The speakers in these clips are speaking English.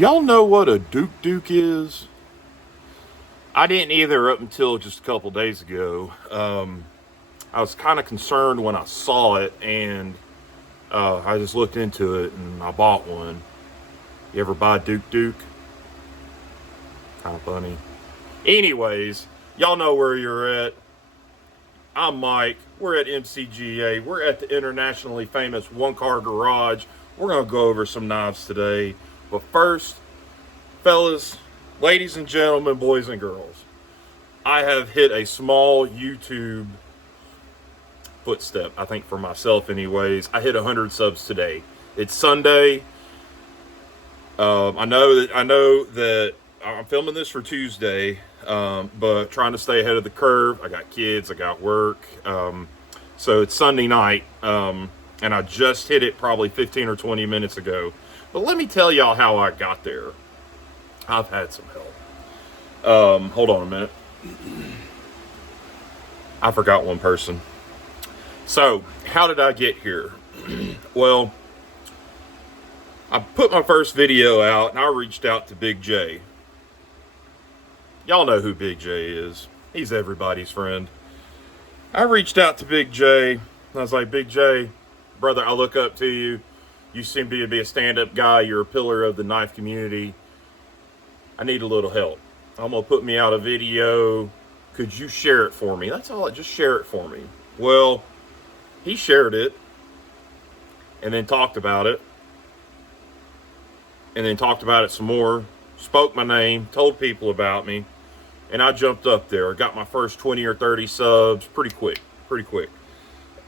Y'all know what a DOUX DOUX is? I didn't either up until just a couple days ago. I was kind of concerned when I saw it, and I just looked into it and I bought one. You ever buy DOUX DOUX? Kind of funny. Anyways, y'all know where you're at. I'm Mike. We're at MCGA. We're at the internationally famous One Car Garage. We're going to go over some knives today. But first, fellas, ladies and gentlemen, boys and girls, I have hit a small YouTube footstep, I think for myself anyways. I hit 100 subs today. It's Sunday. I know that I'm filming this for Tuesday, but trying to stay ahead of the curve. I got kids, I got work. So it's Sunday night, and I just hit it probably 15 or 20 minutes ago. But let me tell y'all how I got there. I've had some help. Hold on a minute. I forgot one person. So, how did I get here? Well, I put my first video out, and I reached out to Big J. Y'all know who Big J is. He's everybody's friend. I reached out to Big J. And I was like, Big J, brother, I look up to you. You seem to be a stand-up guy. You're a pillar of the knife community. I need a little help. I'm going to put me out a video. Could you share it for me? That's all. Just share it for me. Well, he shared it and then talked about it and then talked about it some more, spoke my name, told people about me, and I jumped up there. Got my first 20 or 30 subs pretty quick.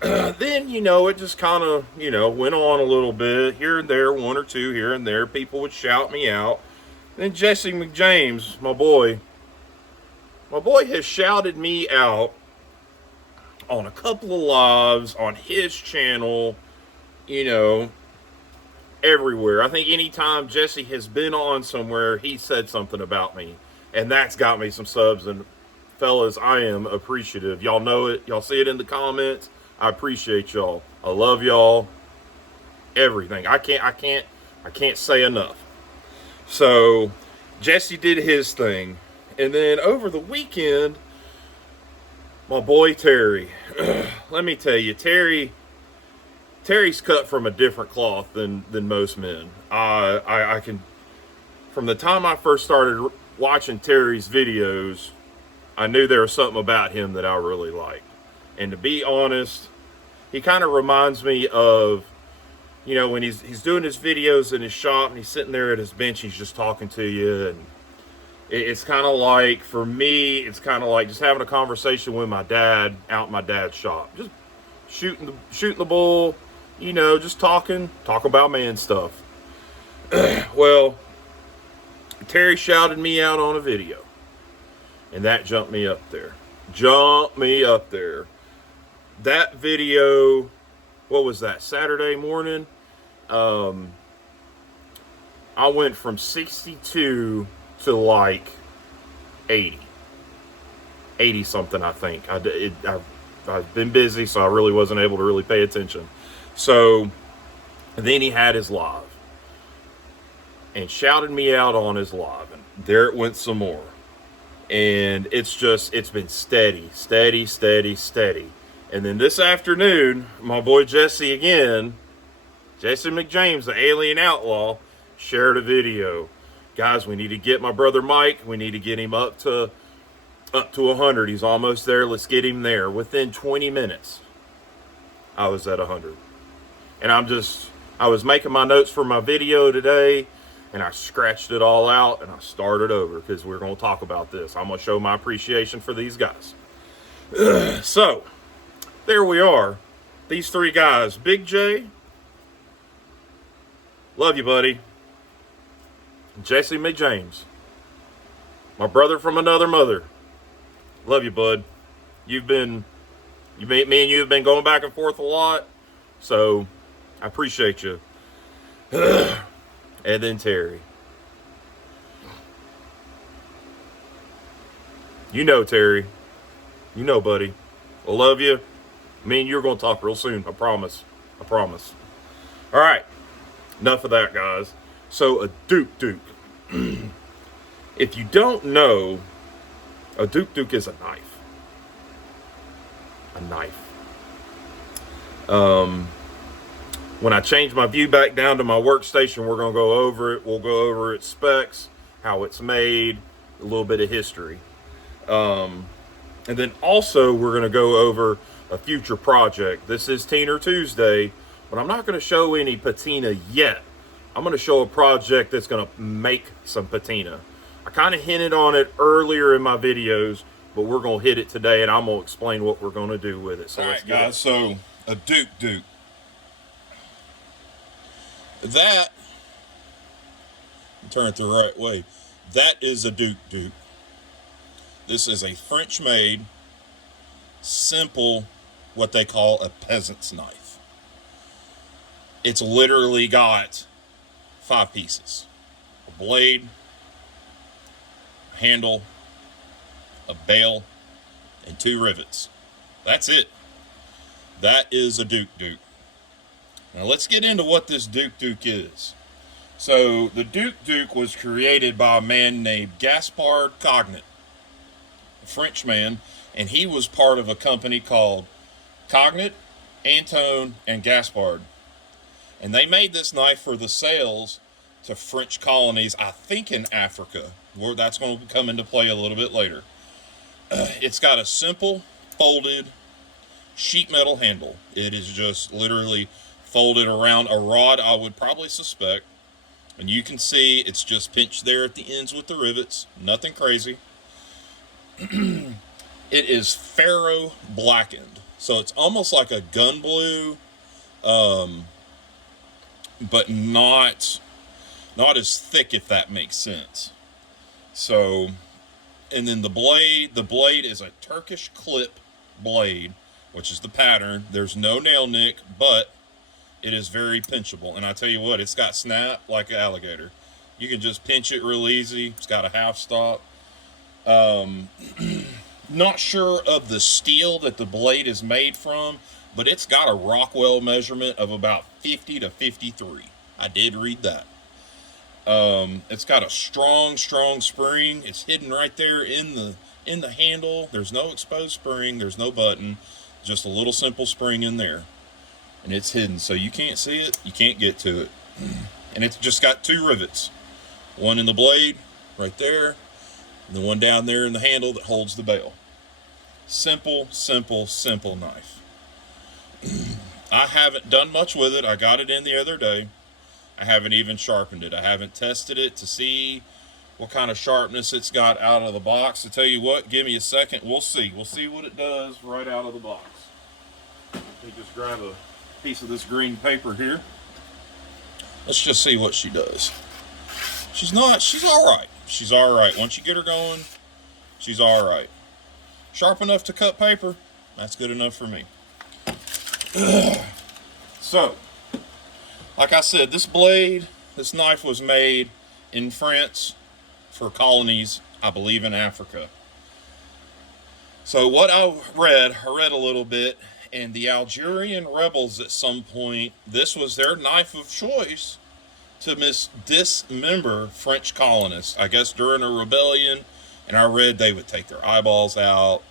Then, it just kind of, went on a little bit here and there, one or two here and there. People would shout me out. Then Jesse McJames, my boy has shouted me out on a couple of lives on his channel, everywhere. I think anytime Jesse has been on somewhere, he said something about me, and that's got me some subs. And fellas, I am appreciative. Y'all know it. Y'all see it in the comments. I appreciate y'all. I love y'all. Everything. I can't say enough. So Jesse did his thing. And then over the weekend, my boy Terry. Let me tell you, Terry's cut from a different cloth than most men. I can, from the time I first started watching Terry's videos, I knew there was something about him that I really liked. And to be honest, he kind of reminds me of, when he's doing his videos in his shop and he's sitting there at his bench, he's just talking to you. And it's kind of like, for me, it's kind of like just having a conversation with my dad out in my dad's shop. Just shooting the bull, just talking about man stuff. Well, Terry shouted me out on a video, and that jumped me up there. That video, what was that, Saturday morning? I went from 62 to like 80 something, I think. I've been busy, so I really wasn't able to really pay attention. So then he had his live and shouted me out on his live, and there it went some more. And it's been steady. And then this afternoon, my boy Jesse again, Jesse McJames, the alien outlaw, shared a video. Guys, we need to get my brother Mike. We need to get him up to 100. He's almost there. Let's get him there. Within 20 minutes, I was at 100. And I was making my notes for my video today, and I scratched it all out, and I started over because we're going to talk about this. I'm going to show my appreciation for these guys. So, there we are. These three guys. Big J, love you, buddy. Jesse McJames, my brother from another mother. Love you, bud. Me and you have been going back and forth a lot, so I appreciate you. And then Terry. Terry. Buddy. I love you. Me and you are going to talk real soon. I promise. All right. Enough of that, guys. So a DOUX DOUX. If you don't know, a DOUX DOUX is a knife. A knife. When I change my view back down to my workstation, we're going to go over it. We'll go over its specs, how it's made, a little bit of history. And then also we're going to go over a future project. This is Teener Tuesday, but I'm not going to show any patina yet. I'm going to show a project that's going to make some patina. I kind of hinted on it earlier in my videos, but we're going to hit it today, and I'm going to explain what we're going to do with it. So all right, guys, so a DOUX DOUX. That, turn it the right way, that is a DOUX DOUX. This is a French-made, simple, what they call a peasant's knife. It's literally got 5 pieces. A blade, a handle, a bail, and 2 rivets. That's it. That is a DOUX DOUX. Now let's get into what this DOUX DOUX is. So the DOUX DOUX was created by a man named Gaspard Cognet, a French man, and he was part of a company called Cognet, Antone, and Gaspard. And they made this knife for the sales to French colonies, I think in Africa, where that's going to come into play a little bit later. It's got a simple folded sheet metal handle. It is just literally folded around a rod, I would probably suspect. And you can see it's just pinched there at the ends with the rivets. Nothing crazy. It is ferro blackened. So it's almost like a gun blue, but not as thick, if that makes sense. So, and then the blade is a Turkish clip blade, which is the pattern. There's no nail nick, but it is very pinchable. And I tell you what, it's got snap like an alligator. You can just pinch it real easy. It's got a half stop. Not sure of the steel that the blade is made from, but it's got a Rockwell measurement of about 50 to 53. I did read that. It's got a strong spring. It's hidden right there in the handle. There's no exposed spring. There's no button. Just a little simple spring in there. And it's hidden, so you can't see it. You can't get to it. And it's just got 2 rivets. One in the blade, right there. And the one down there in the handle that holds the bail. Simple knife. I haven't done much with it. I got it in the other day. I haven't even sharpened it. I haven't tested it to see what kind of sharpness it's got out of the box. To tell you what, give me a second. We'll see. We'll see what it does right out of the box. Let me just grab a piece of this green paper here. Let's just see what she does. She's all right. She's all right. Once you get her going, she's all right. Sharp enough to cut paper, that's good enough for me. So, like I said, this knife was made in France for colonies, I believe, in Africa. So what I read a little bit, and the Algerian rebels at some point, this was their knife of choice to dismember French colonists. I guess during a rebellion, and I read they would take their eyeballs out,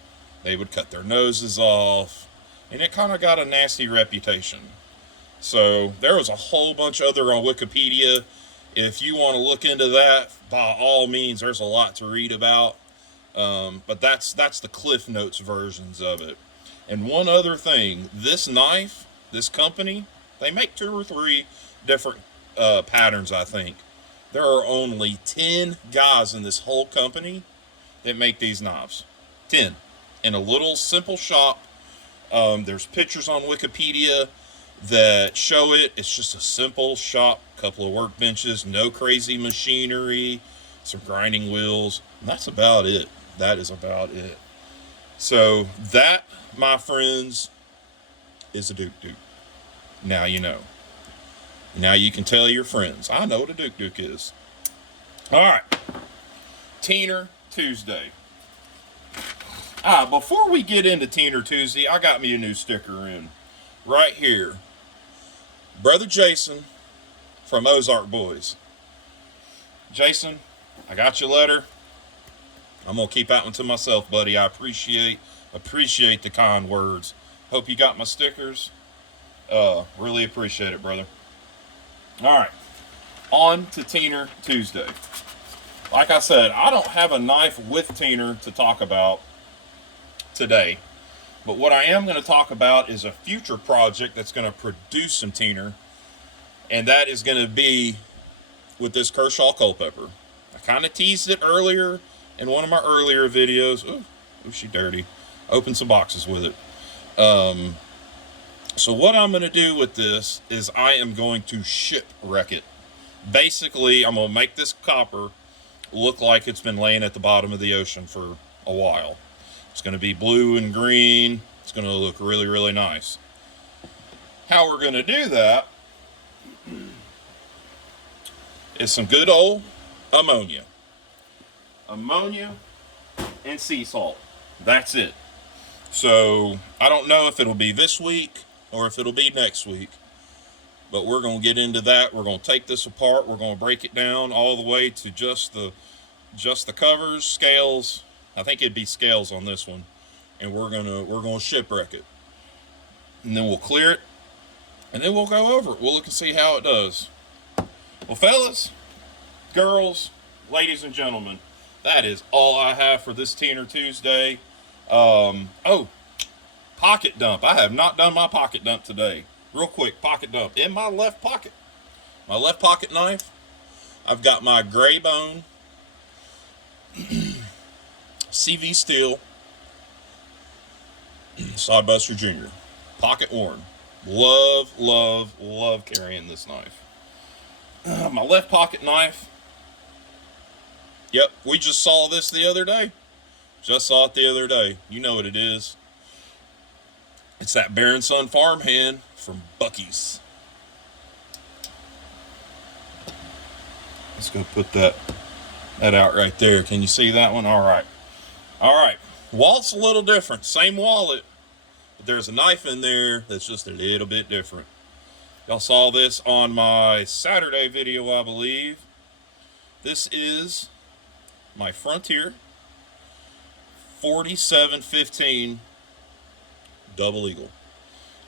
they would cut their noses off, and it kind of got a nasty reputation. So there was a whole bunch other on Wikipedia. If you want to look into that, by all means, there's a lot to read about. But that's the Cliff Notes versions of it. And one other thing, this knife, this company, they make 2 or 3 different patterns, I think. There are only 10 guys in this whole company that make these knives. 10. In a little simple shop. There's pictures on Wikipedia that show it. It's just a simple shop, couple of workbenches, no crazy machinery, some grinding wheels. And that's about it. That is about it. So that, my friends, is a DOUX DOUX. Now you know. Now you can tell your friends, I know what a DOUX DOUX is. All right. Teener Tuesday. Before we get into Teener Tuesday, I got me a new sticker in. Right here. Brother Jason from Ozark Boys. Jason, I got your letter. I'm gonna keep that one to myself, buddy. I appreciate the kind words. Hope you got my stickers. Really appreciate it, brother. All right, on to Teener Tuesday. Like I said, I don't have a knife with Teener to talk about today, but what I am going to talk about is a future project that's going to produce some Teener, and that is going to be with this Kershaw Culpepper. I kind of teased it earlier in one of my earlier videos. Ooh, she dirty. Open some boxes with it. So what I'm going to do with this is I am going to shipwreck it. Basically, I'm going to make this copper look like it's been laying at the bottom of the ocean for a while. It's going to be blue and green. It's going to look really, really nice. How we're going to do that is some good old ammonia. Ammonia and sea salt. That's it. So I don't know if it'll be this week or if it'll be next week, but we're going to get into that. We're going to take this apart. We're going to break it down all the way to just the covers, scales. I think it'd be scales on this one, and we're gonna shipwreck it, and then we'll clear it, and then we'll go over it. We'll look and see how it does. Well, fellas, girls, ladies and gentlemen, that is all I have for this Teener Tuesday. Oh, pocket dump. I have not done my pocket dump today. Real quick, pocket dump. In my left pocket knife, I've got my gray bone CV Steel Sodbuster Jr. Pocket worn. Love, love, love carrying this knife. My left pocket knife. Yep, we just saw this the other day. Just saw it the other day. You know what it is. It's that Baron Son farmhand from Bucky's. Let's go put that out right there. Can you see that one? All right. Wallet's a little different. Same wallet, but there's a knife in there that's just a little bit different. Y'all saw this on my Saturday video, I believe. This is my Frontier 4715 Double Eagle.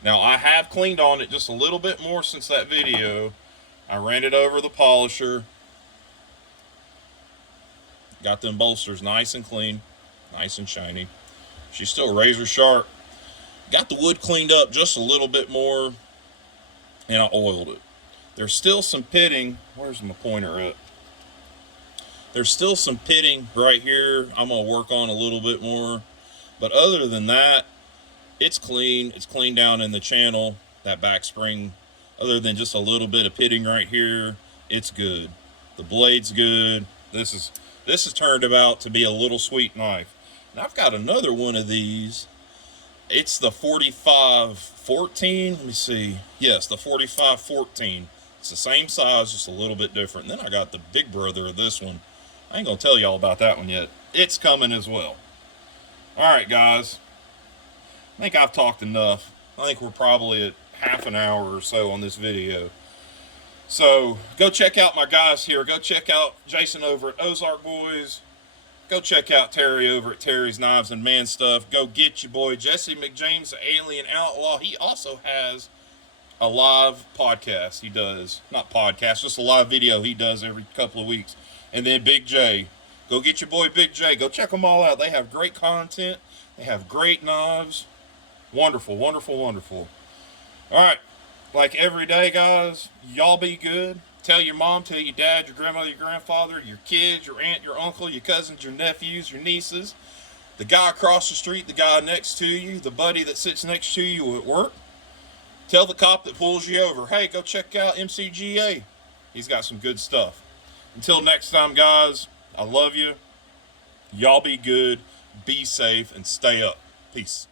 Now, I have cleaned on it just a little bit more since that video. I ran it over the polisher. Got them bolsters nice and clean, nice and shiny. She's still razor sharp. Got the wood cleaned up just a little bit more, and I oiled it. There's still some pitting. Where's my pointer at? There's still some pitting right here. I'm going to work on a little bit more. But other than that, it's clean. It's clean down in the channel, that back spring. Other than just a little bit of pitting right here, it's good. The blade's good. This has turned out to be a little sweet knife. And I've got another one of these. It's the 4514. Let me see. Yes, the 4514. It's the same size, just a little bit different. And then I got the big brother of this one. I ain't going to tell y'all about that one yet. It's coming as well. All right, guys. I think I've talked enough. I think we're probably at half an hour or so on this video. So go check out my guys here. Go check out Jason over at Ozark Boys. Go check out Terry over at Terry's Knives and Man Stuff. Go get your boy Jesse McJames, the Alien Outlaw. He also has a live podcast. He does, not podcast, just a live video he does every couple of weeks. And then Big J. Go get your boy Big J. Go check them all out. They have great content. They have great knives. Wonderful, wonderful, wonderful. All right. Like every day, guys, y'all be good. Tell your mom, tell your dad, your grandmother, your grandfather, your kids, your aunt, your uncle, your cousins, your nephews, your nieces, the guy across the street, the guy next to you, the buddy that sits next to you at work. Tell the cop that pulls you over, hey, go check out MCGA. He's got some good stuff. Until next time, guys, I love you. Y'all be good, be safe, and stay up. Peace.